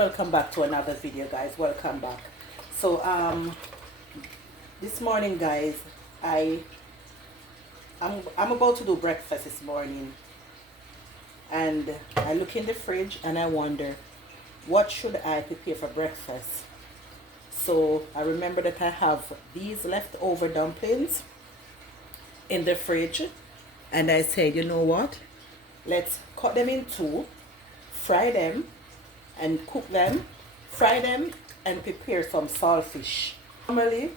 welcome back to another video, guys. Welcome back. So this morning, guys, I'm about to do breakfast this morning, and I look in the fridge and I wonder, what should I prepare for breakfast? So I remember that I have these leftover dumplings in the fridge, and I said, you know what, let's cut them in two, fry them and cook them, fry them and prepare some saltfish. Normally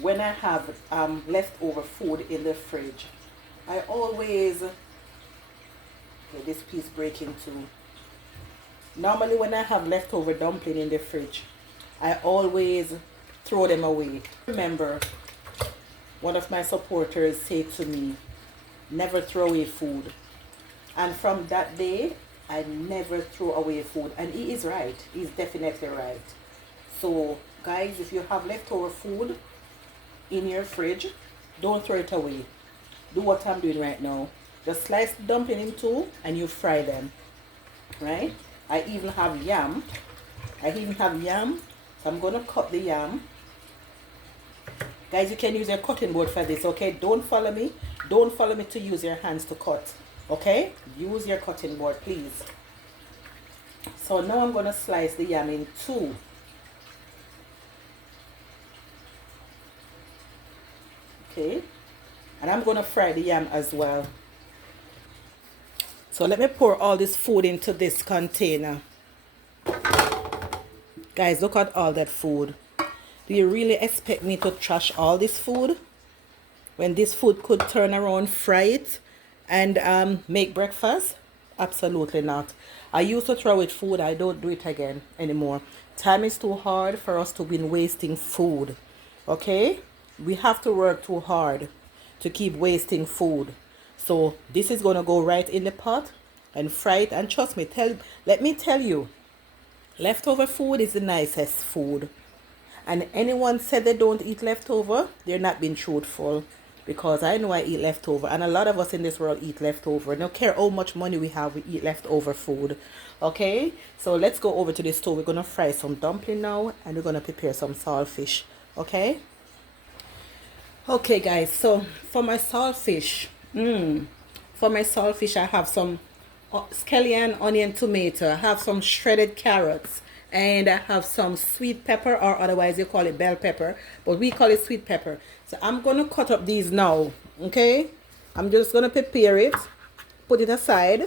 when I have leftover food in the fridge, I always, okay, this piece breaking too. Normally when I have leftover dumpling in the fridge, I always throw them away. Remember, one of my supporters said to me, never throw away food. And from that day, I never throw away food. And he is right. He's definitely right. So, guys, if you have leftover food in your fridge, don't throw it away. Do what I'm doing right now. Just slice the dumpling in two and you fry them. Right? I even have yam. So I'm going to cut the yam. Guys, you can use your cutting board for this, okay? Don't follow me. Don't follow me to use your hands to cut, okay? Use your cutting board, please. So now I'm going to slice the yam in two. Okay? And I'm going to fry the yam as well. So let me pour all this food into this container. Guys, look at all that food. Do you really expect me to trash all this food when this food could turn around, fry it, and make breakfast? Absolutely not. I used to throw away food. I don't do it again anymore. Time is too hard for us to be wasting food. Okay? We have to work too hard to keep wasting food. So this is going to go right in the pot and fry it. And trust me, let me tell you, leftover food is the nicest food. And anyone said they don't eat leftover, they're not being truthful. Because I know I eat leftover. And a lot of us in this world eat leftover. No care how much money we have, we eat leftover food. Okay? So let's go over to the stove. We're going to fry some dumpling now. And we're going to prepare some saltfish. Okay? Okay, guys. So for my saltfish, I have some scallion, onion, tomato. I have some shredded carrots. And I have some sweet pepper, or otherwise you call it bell pepper, but we call it sweet pepper. So I'm going to cut up these now, okay? I'm just going to prepare it, put it aside,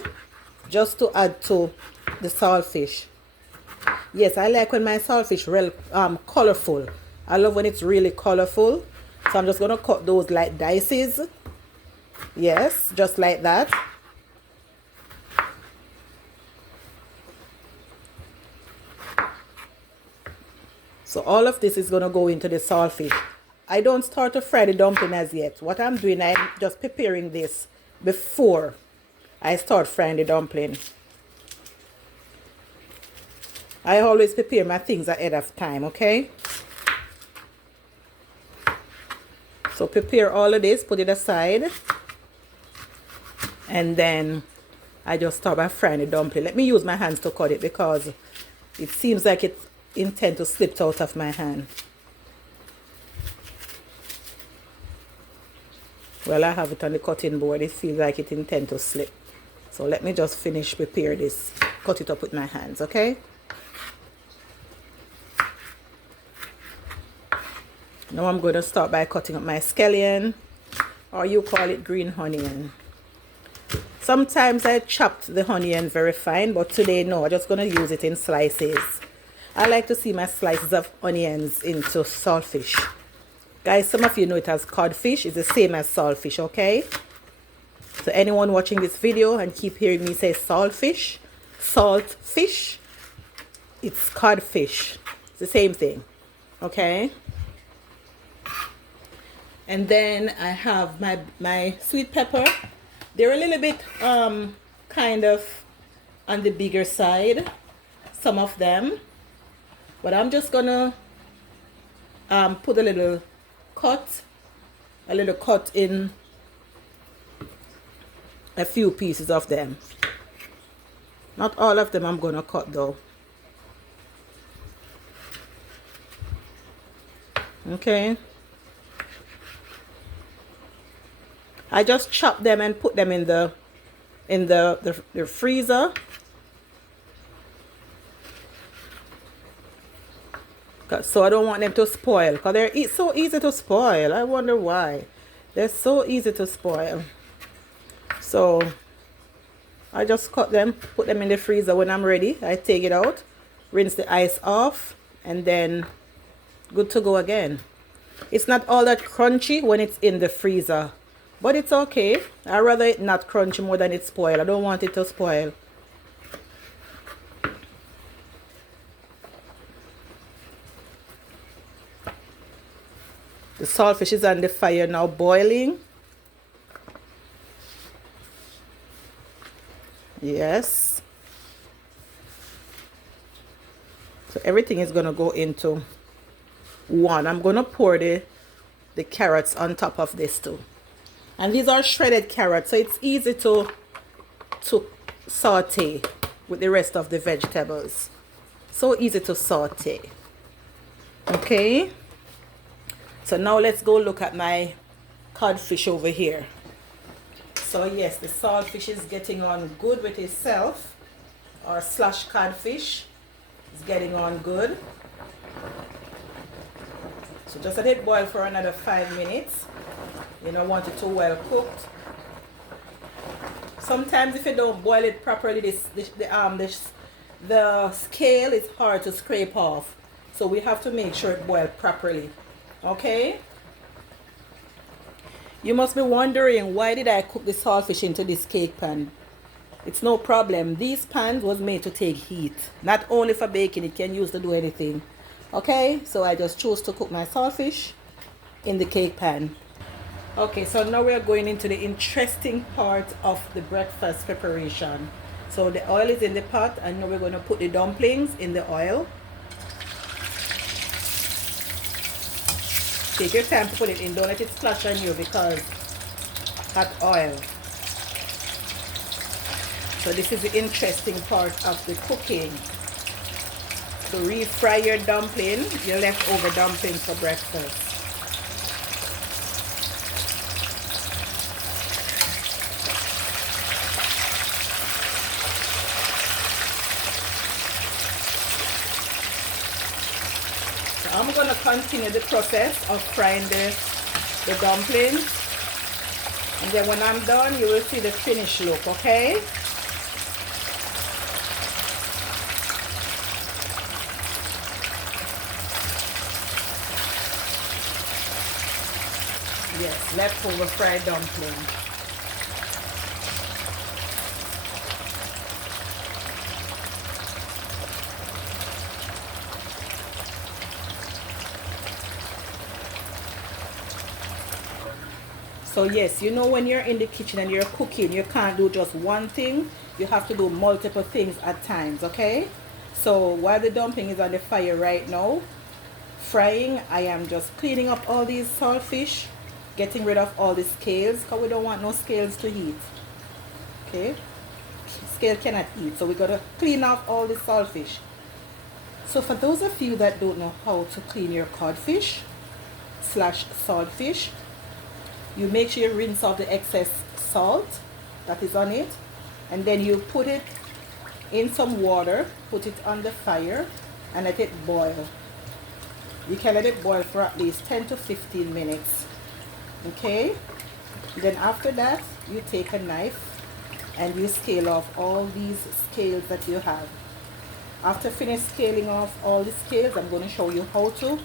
just to add to the saltfish. Yes, I like when my saltfish real colorful. I love when it's really colorful. So I'm just going to cut those like dices. Yes, just like that. So all of this is going to go into the saltfish. I don't start to fry the dumpling as yet. What I'm doing, I'm just preparing this before I start frying the dumpling. I always prepare my things ahead of time, okay? So prepare all of this, put it aside. And then I just start by frying the dumpling. Let me use my hands to cut it because it seems like it's intend to slip out of my hand. Well, I have it on the cutting board. It feels like it intend to slip. So let me just finish prepare this. Cut it up with my hands, okay? Now I'm going to start by cutting up my scallion, or you call it green onion. Sometimes I chopped the onion very fine, but today no, I'm just going to use it in slices. I like to see my slices of onions into saltfish. Guys, some of you know it as codfish. It's the same as saltfish, okay? So anyone watching this video and keep hearing me say saltfish, it's codfish. It's the same thing, okay? And then I have my sweet pepper. They're a little bit kind of on the bigger side, some of them. But I'm just gonna put a little cut in a few pieces of them. Not all of them I'm gonna cut though. Okay. I just chop them and put them in the freezer. So I don't want them to spoil. Because they're so easy to spoil. I wonder why. They're so easy to spoil. So I just cut them, put them in the freezer. When I'm ready, I take it out, rinse the ice off, and then good to go again. It's not all that crunchy when it's in the freezer, but it's okay. I'd rather it not crunchy more than it spoil. I don't want it to spoil. The saltfish is on the fire now, boiling. Yes. So everything is going to go into one. I'm going to pour the carrots on top of this too. And these are shredded carrots, so it's easy to saute with the rest of the vegetables. So easy to saute. Okay. So now let's go look at my codfish over here. So yes, the saltfish is getting on good with itself, or slash codfish is getting on good. So just let it boil for another 5 minutes. You don't want it too well cooked. Sometimes if you don't boil it properly, the scale is hard to scrape off. So we have to make sure it boils properly. Okay? You must be wondering, why did I cook the saltfish into this cake pan? It's no problem. These pans was made to take heat. Not only for baking, it can use to do anything. Okay? So I just chose to cook my saltfish in the cake pan. Okay, so now we are going into the interesting part of the breakfast preparation. So the oil is in the pot, and now we're going to put the dumplings in the oil. Take your time to put it in. Don't let it splash on you because hot oil. So this is the interesting part of the cooking. To refry your dumpling, your leftover dumplings for breakfast. I'm going to continue the process of frying the dumplings, and then when I'm done you will see the finished look. Okay, yes, leftover fried dumpling. So yes, you know, when you're in the kitchen and you're cooking, you can't do just one thing. You have to do multiple things at times, okay? So while the dumpling is on the fire right now, frying, I am just cleaning up all these saltfish, getting rid of all the scales, because we don't want no scales to eat. Okay? Scale cannot eat, so we got to clean off all the saltfish. So for those of you that don't know how to clean your codfish slash saltfish, you make sure you rinse off the excess salt that is on it, and then you put it in some water, put it on the fire, and let it boil. You can let it boil for at least 10 to 15 minutes. Okay? Then after that, you take a knife and you scale off all these scales that you have. After finish scaling off all the scales, I'm going to show you how to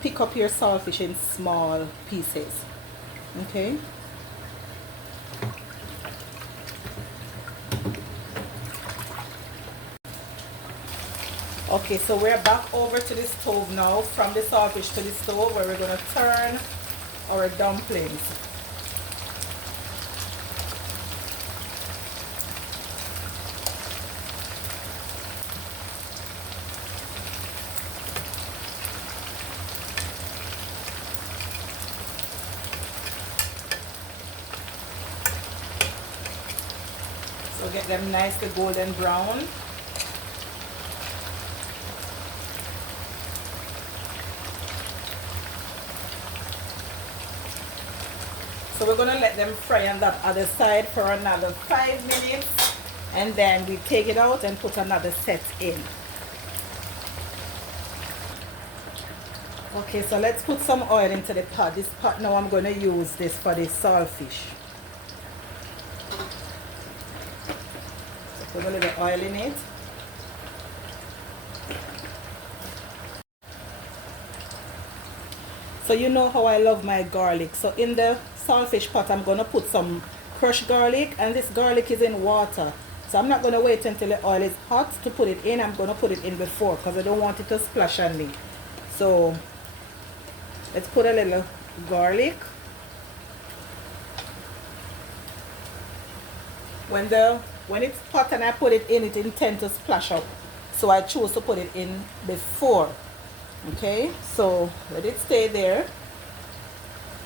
pick up your saltfish in small pieces. Okay. Okay, so we're back over to the stove now, from the saltfish to the stove, where we're going to turn our dumplings. So get them nicely golden brown. So we're going to let them fry on that other side for another 5 minutes, and then we take it out and put another set in. Okay, so let's put some oil into the pot. This pot now, I'm going to use this for the saltfish. So put a little oil in it. So you know how I love my garlic. So in the saltfish pot, I'm going to put some crushed garlic, and this garlic is in water. So I'm not going to wait until the oil is hot to put it in. I'm going to put it in before because I don't want it to splash on me. So let's put a little garlic. When it's hot and I put it in, it intends to splash up. So I choose to put it in before. Okay, so let it stay there.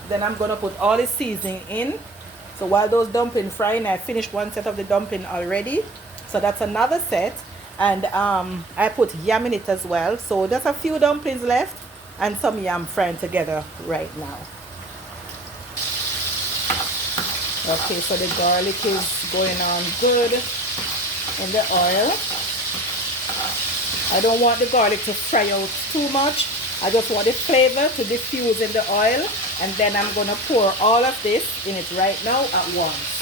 Then I'm gonna put all the seasoning in. So while those dumplings frying, I finished one set of the dumpling already, so that's another set. And I put yam in it as well, so there's a few dumplings left and some yam frying together right now. Okay, so the garlic is going on good in the oil. I don't want the garlic to fry out too much. I just want the flavor to diffuse in the oil, and then I'm going to pour all of this in it right now at once.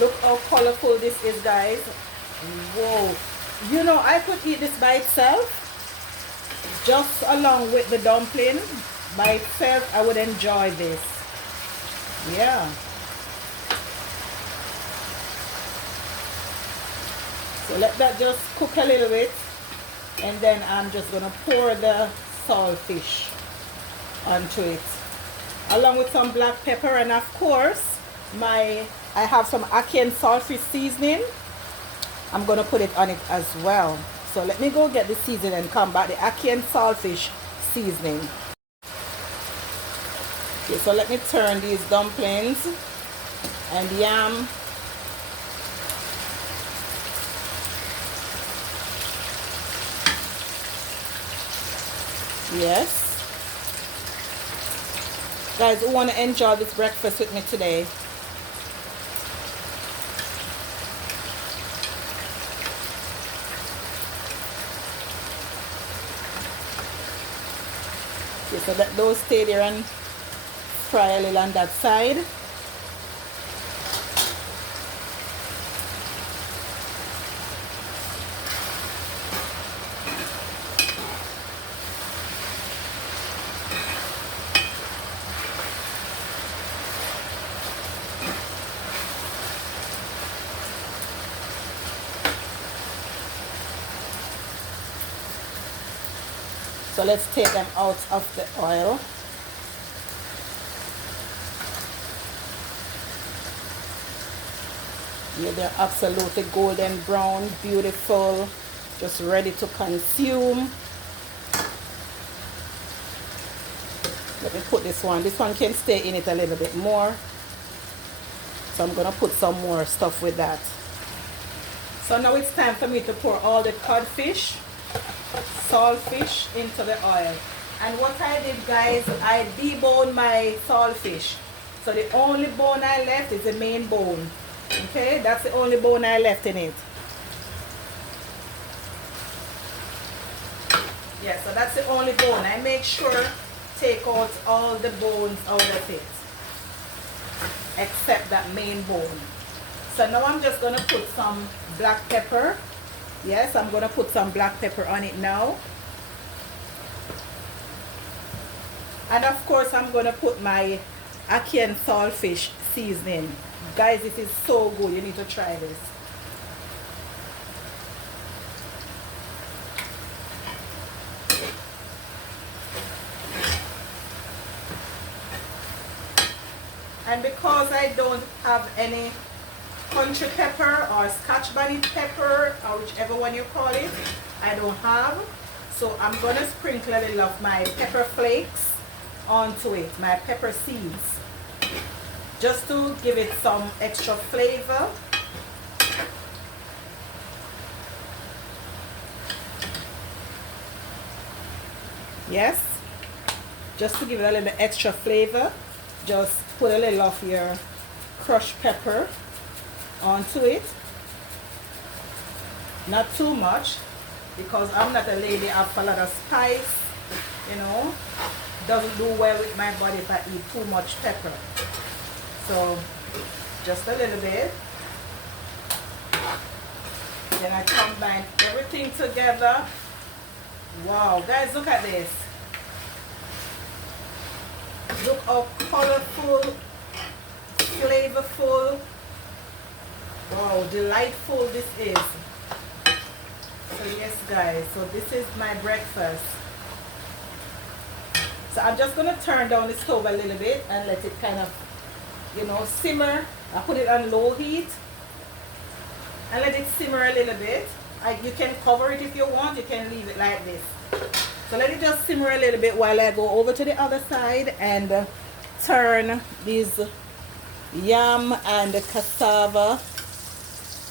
Look how colorful this is, guys. Whoa. You know, I could eat this by itself, just along with the dumpling. By itself, I would enjoy this. Yeah. So let that just cook a little bit, and then I'm just gonna pour the saltfish onto it, along with some black pepper, and of course I have some ackee and saltfish seasoning. I'm gonna put it on it as well. So let me go get the seasoning and come back. The ackee and saltfish seasoning. Okay, so let me turn these dumplings and yam. Yes. Guys, who want to enjoy this breakfast with me today? Okay, so let those stay there and fry a little on that side. So let's take them out of the oil. Yeah, they're absolutely golden brown, beautiful, just ready to consume. Let me put this one. This one can stay in it a little bit more. So I'm going to put some more stuff with that. So now it's time for me to pour all the codfish, saltfish into the oil. And what I did, guys, I deboned my saltfish. So the only bone I left is the main bone. Okay, that's the only bone I left in it. Yeah, so that's the only bone. I make sure take out all the bones out of it, except that main bone. So now I'm just gonna put some black pepper. Yes, I'm gonna put some black pepper on it now. And of course I'm gonna put my ackee and saltfish seasoning. Guys, this is so good. You need to try this. And because I don't have any country pepper or scotch bonnet pepper, or whichever one you call it, I don't have. So I'm going to sprinkle a little of my pepper flakes onto it, my pepper seeds. just to give it some extra flavor. Yes, just to give it a little extra flavor, just put a little of your crushed pepper onto it. Not too much, because I'm not a lady of a lot of spice, you know. Doesn't do well with my body if I eat too much pepper. So just a little bit. Then I combine everything together. Wow, guys, look at this. Look how colorful, flavorful, wow, delightful this is. So yes, guys, so this is my breakfast. So I'm just going to turn down the stove a little bit and let it kind of, you know, simmer. I put it on low heat and let it simmer a little bit. You can cover it if you want. You can leave it like this. So let it just simmer a little bit while I go over to the other side and turn these yam and the cassava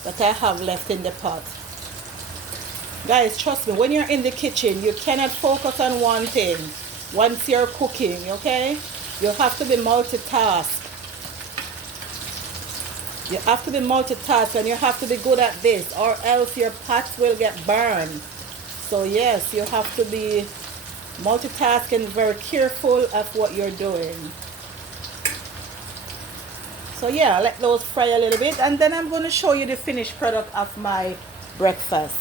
that I have left in the pot. Guys, trust me, when you're in the kitchen, you cannot focus on one thing once you're cooking, okay? You have to be multitask. You have to be multitask, and you have to be good at this, or else your pot will get burned. So yes, you have to be multitasking, very careful of what you're doing. So yeah, let those fry a little bit, and then I'm going to show you the finished product of my breakfast.